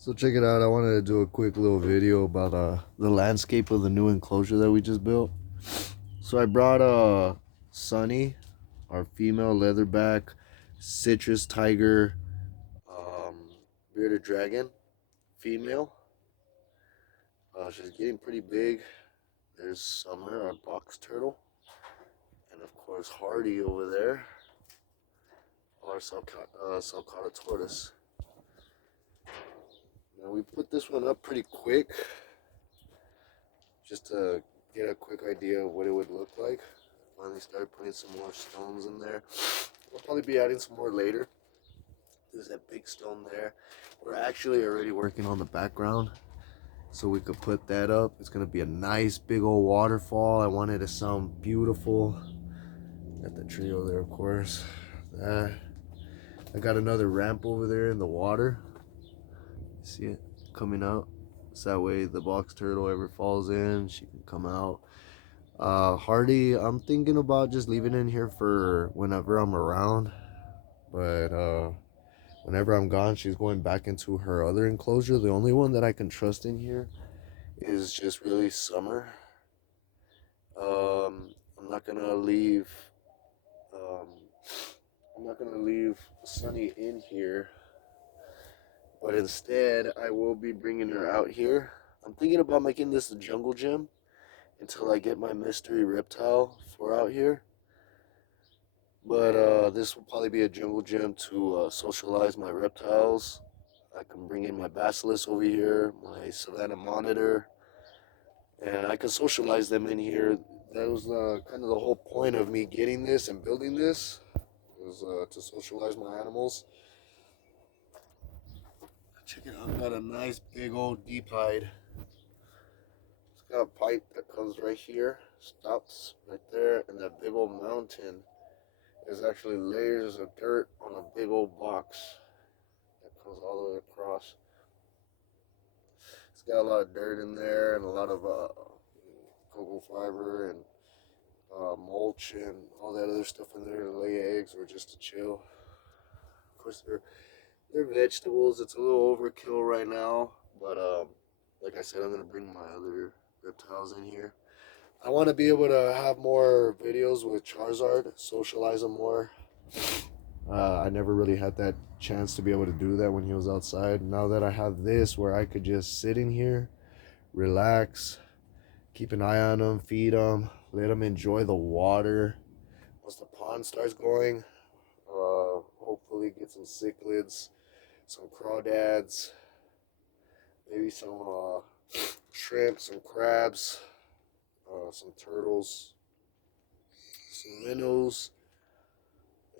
So check it out. I wanted to do a quick little video about the landscape of the new enclosure that we just built. So I brought Sonny, our female leatherback, citrus tiger, bearded dragon, female. She's getting pretty big. There's Summer, our box turtle, and of course Hardy over there, our sulcata tortoise. Now we put this one up pretty quick, just to get a quick idea of what it would look like. Finally started putting some more stones in there. We'll probably be adding some more later. There's that big stone there. We're actually already working on the background, so we could put that up. It's gonna be a nice big old waterfall. I want it to sound beautiful. Got the trio there, of course. I got another ramp over there in the water. See it coming out? So that way the box turtle ever falls in, she can come out. Hardy, I'm thinking about just leaving it in here for whenever I'm around. But whenever I'm gone, she's going back into her other enclosure. The only one that I can trust in here is just really Summer. I'm not gonna leave. Um, I'm not gonna leave Sunny in here, but instead I will be bringing her out here. I'm thinking about making this a jungle gym until I get my mystery reptile for out here. But this will probably be a jungle gym to socialize my reptiles. I can bring in my basilisk over here, my savannah monitor, and I can socialize them in here. That was kind of the whole point of me getting this and building this, was to socialize my animals. Check it out, got a nice big old deep hide. It's got a pipe that comes right here, stops right there, and that big old mountain is actually layers of dirt on a big old box that comes all the way across. It's got a lot of dirt in there and a lot of cocoa fiber and mulch and all that other stuff in there to lay eggs or just to chill. Of course, they're vegetables. It's a little overkill right now, but like I said, I'm gonna bring my other reptiles in here. I want to be able to have more videos with Charizard, socialize him more. I never really had that chance to be able to do that when he was outside. Now that I have this where I could just sit in here, relax, keep an eye on him, feed him, let him enjoy the water. Once the pond starts going, hopefully get some cichlids, some crawdads, maybe some shrimp, some crabs, some turtles, some minnows,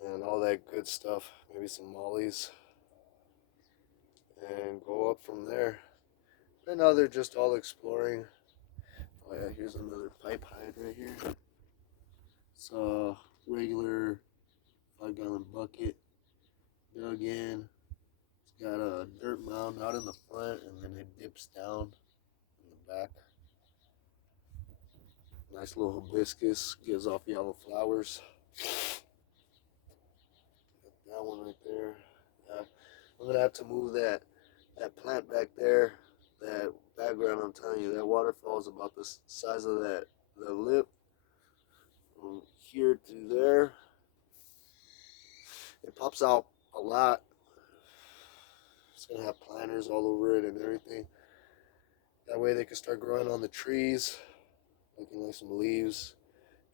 and all that good stuff. Maybe some mollies, and go up from there. Right now they're just all exploring. Oh yeah, here's another pipe hide right here. It's a regular 5-gallon bucket dug in. It's got a dirt mound out in the front, and then it dips down in the back. Nice little hibiscus, gives off yellow flowers. That one right there. I'm gonna have to move that plant back there. That background, I'm telling you, that waterfall is about the size of the lip from here to there. It pops out a lot. It's gonna have planters all over it and everything. That way they can start growing on the trees, looking like some leaves.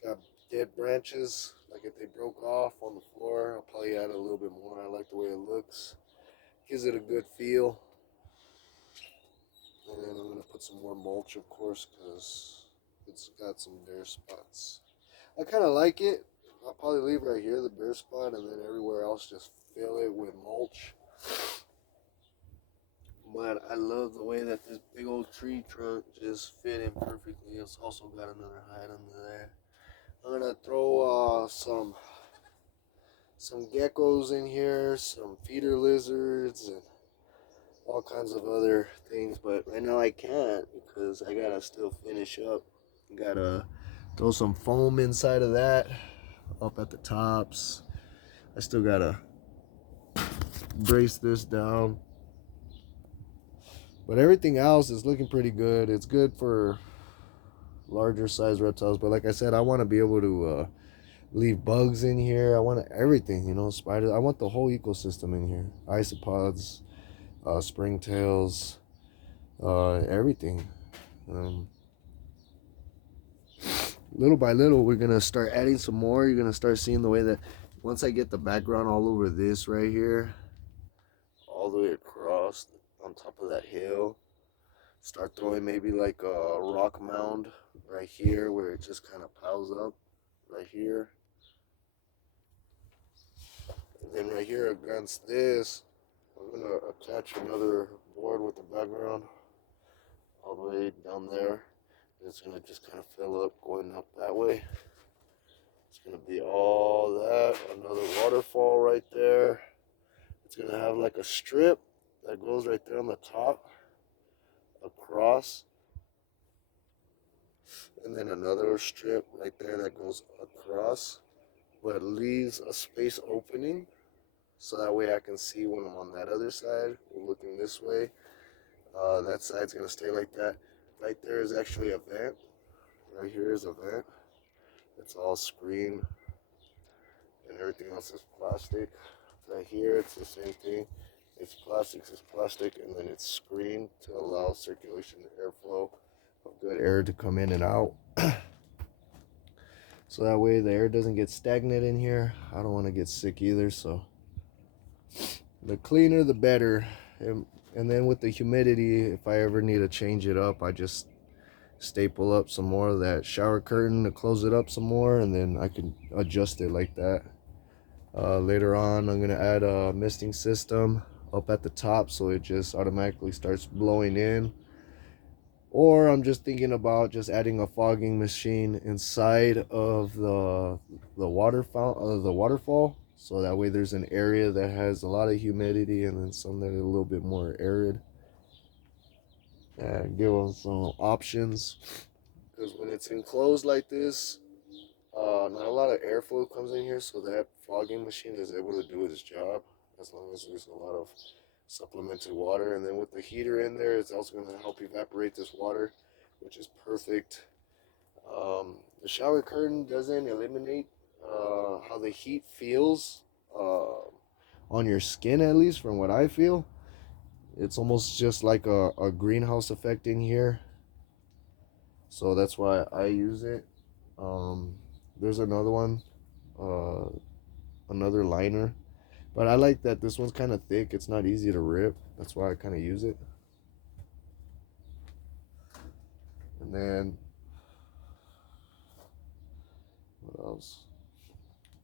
Got dead branches, like if they broke off on the floor. I'll probably add a little bit more. I like the way it looks. Gives it a good feel. And then I'm gonna put some more mulch, of course, because it's got some bare spots. I kind of like it. I'll probably leave right here the bare spot, and then everywhere else just fill it with mulch. But I love the way that this big old tree trunk just fit in perfectly. It's also got another hide under there. I'm gonna throw some geckos in here, some feeder lizards, and all kinds of other things. But right now I can't because I gotta still finish up. Gotta throw some foam inside of that, up at the tops. I still gotta brace this down. But everything else is looking pretty good. It's good for larger size reptiles. But like I said, I want to be able to leave bugs in here. I want everything, you know, spiders. I want the whole ecosystem in here. Isopods, springtails, everything. Um, Little by little, we're gonna start adding some more. You're gonna start seeing the way that once I get the background all over this right here, all the way across on top of that hill, start throwing maybe like a rock mound right here where it just kind of piles up right here. And then right here against this, I'm gonna attach another board with the background all the way down there. It's gonna just kind of fill up going up that way. It's gonna be all that. Another waterfall right there. It's gonna have like a strip that goes right there on the top across, and then another strip right there that goes across, but leaves a space opening so that way I can see when I'm on that other side, looking this way. That side's gonna stay like that. Right there is actually a vent. Right here is a vent. It's all screen and everything else is plastic. Right here, it's the same thing. It's plastic, and then it's screened to allow circulation and airflow of good air to come in and out. So that way the air doesn't get stagnant in here. I don't want to get sick either, so the cleaner the better. And then with the humidity, if I ever need to change it up, I just staple up some more of that shower curtain to close it up some more, and then I can adjust it like that. Later on, I'm gonna add a misting system up at the top so it just automatically starts blowing in. Or I'm just thinking about just adding a fogging machine inside of the waterfall, so that way there's an area that has a lot of humidity and then some that are a little bit more arid. And give them some options, because when it's enclosed like this, not a lot of airflow comes in here, so that fogging machine is able to do its job as long as there's a lot of supplemented water. And then with the heater in there, it's also going to help evaporate this water, which is perfect. The shower curtain doesn't eliminate how the heat feels on your skin, at least from what I feel. It's almost just like a greenhouse effect in here. So that's why I use it. There's another one, uh, another liner. But I like that this one's kind of thick. It's not easy to rip. That's why I kind of use it. And then, what else?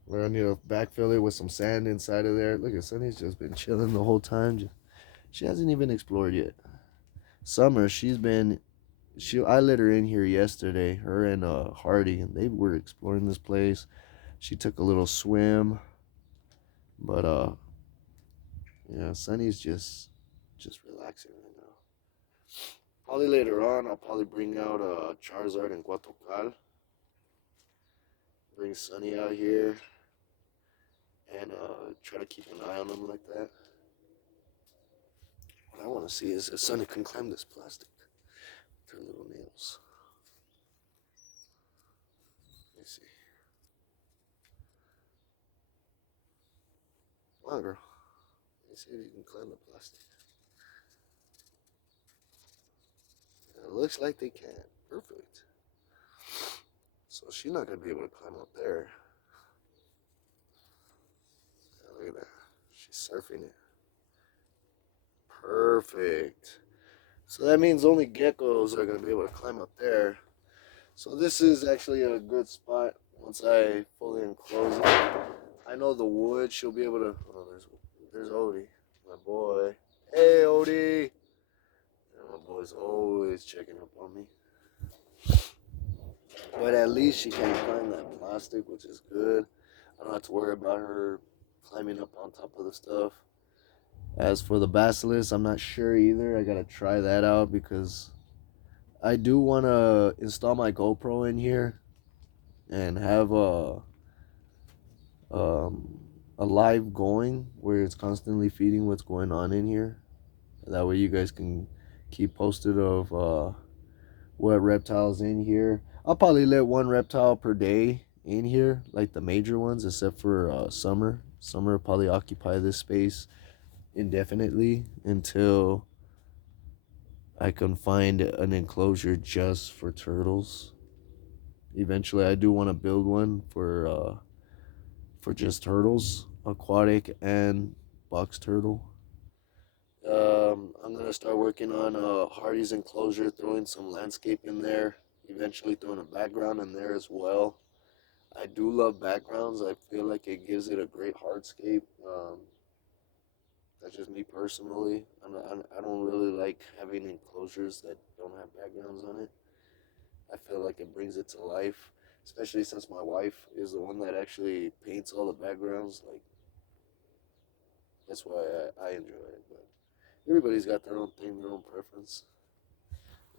Where I need to backfill it with some sand inside of there. Look at Sunny's just been chilling the whole time. She hasn't even explored yet. Summer, I let her in here yesterday. Her and Hearty, and they were exploring this place. She took a little swim, but yeah, Sunny's just relaxing right now. Probably later on, I'll probably bring out Charizard and Guatocal. Bring Sunny out here and try to keep an eye on them like that. What I want to see is if Sunny can climb this plastic with her little nails. Let me see. Come on, girl. Let me see if you can climb the plastic. It looks like they can. Perfect. So she's not going to be able to climb up there. Yeah, look at that. She's surfing it. Perfect. So that means only geckos are going to be able to climb up there. So this is actually a good spot once I fully enclose it. I know the wood she'll be able to... Oh, there's Odie, my boy. Hey, Odie! My boy's always checking up on me. But at least she can't climb that plastic, which is good. I don't have to worry about her climbing up on top of the stuff. As for the basilisk, I'm not sure either. I gotta try that out because I do want to install my GoPro in here and have um, a live going where it's constantly feeding what's going on in here. That way you guys can keep posted of what reptiles in here. I'll probably let one reptile per day in here, like the major ones, except for summer. Summer will probably occupy this space indefinitely until I can find an enclosure just for turtles. Eventually, I do want to build one for just turtles, aquatic and box turtle. I'm gonna start working on Hardy's enclosure, throwing some landscape in there. Eventually, throwing a background in there as well. I do love backgrounds. I feel like it gives it a great hardscape. That's just me personally. I don't really like having enclosures that don't have backgrounds on it. I feel like it brings it to life, especially since my wife is the one that actually paints all the backgrounds. Like that's why I enjoy it. But everybody's got their own thing, their own preference.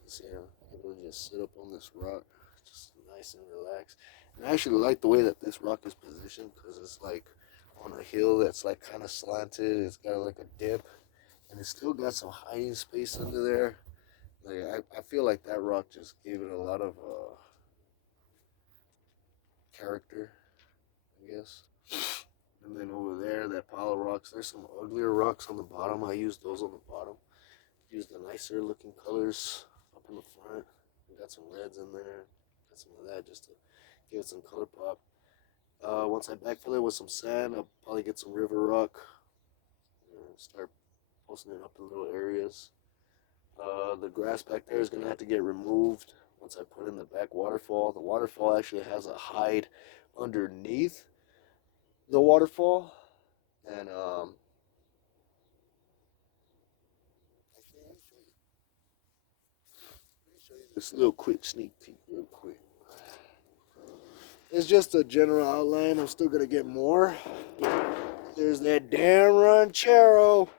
So yeah, I'm gonna just sit up on this rock, just nice and relaxed. And I actually like the way that this rock is positioned because it's like on a hill that's like kind of slanted. It's got like a dip, and it's still got some hiding space under there. Like I feel like that rock just gave it a lot of character, I guess. And then over there, that pile of rocks, there's some uglier rocks on the bottom. I used those on the bottom. Used the nicer looking colors up in the front. Got some reds in there. Got some of that just to give it some color pop. Once I backfill it with some sand, I'll probably get some river rock and start posting it up in little areas. The grass back there is going to have to get removed once I put in the back waterfall. The waterfall actually has a hide underneath the waterfall. And let me show you this little quick sneak peek real quick. It's just a general outline. I'm still going to get more. There's that damn ranchero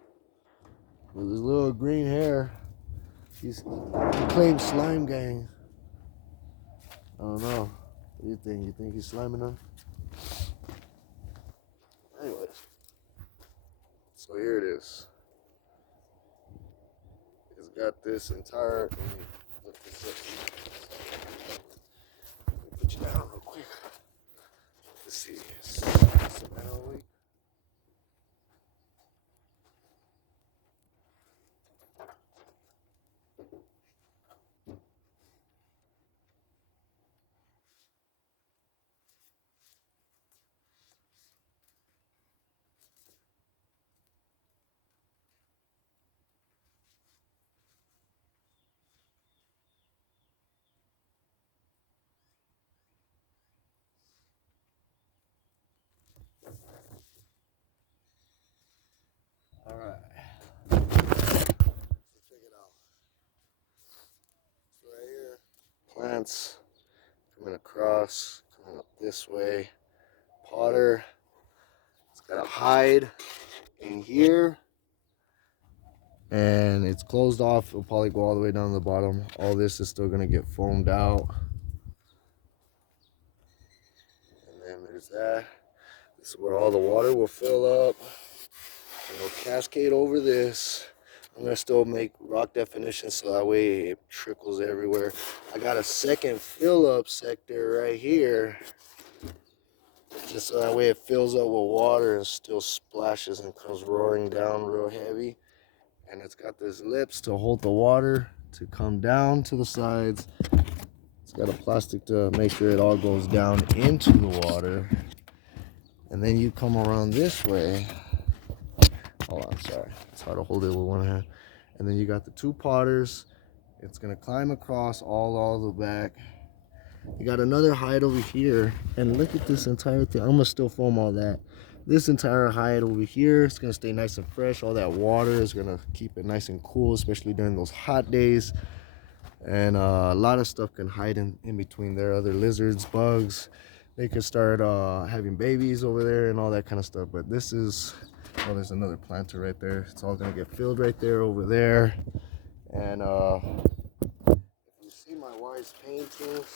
with his little green hair. He claims slime gang. I don't know. What do you think? You think he's sliming them? Anyways. So here it is. It's got this entire... Let me look this up. Let me put you down real quick. Let's see. All right. So check it out. So right here, plants coming across, coming up this way. Potter. It's got a hide in here. And it's closed off. It'll probably go all the way down to the bottom. All this is still gonna get foamed out. And then there's that. This is where all the water will fill up. And it'll cascade over this. I'm gonna still make rock definitions so that way it trickles everywhere. I got a second fill up sector right here. Just so that way it fills up with water and still splashes and comes roaring down real heavy. And it's got these lips to hold the water to come down to the sides. It's got a plastic to make sure it all goes down into the water. And then you come around this way. Hold on, sorry. It's hard to hold it with one hand. And then you got the two potters. It's gonna climb across all the back. You got another hide over here. And look at this entire thing. I'm gonna still foam all that. This entire hide over here, it's gonna stay nice and fresh. All that water is gonna keep it nice and cool, especially during those hot days. And a lot of stuff can hide in between there. Other lizards, bugs. They could start having babies over there and all that kind of stuff. But this is, oh, there's another planter right there. It's all gonna get filled right there over there. And if you see my wife's paintings,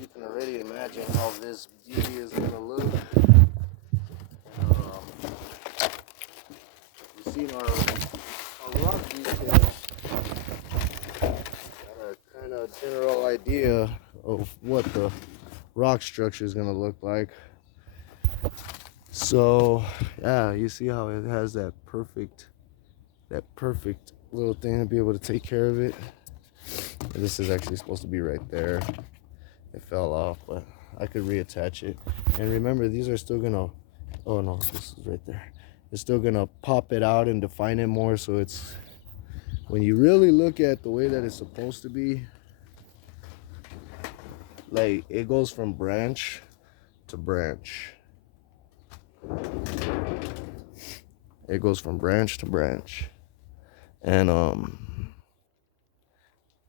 you can already imagine how this beauty is gonna look. You've seen our rock details. general idea of what the rock structure is gonna look like. So yeah, you see how it has that perfect little thing to be able to take care of it. This is actually supposed to be right there. It fell off, but I could reattach it. And remember, these are still gonna, oh no, this is right there. It's still gonna pop it out and define it more, so it's, when you really look at the way that it's supposed to be, like it goes from branch to branch. It goes from branch to branch. And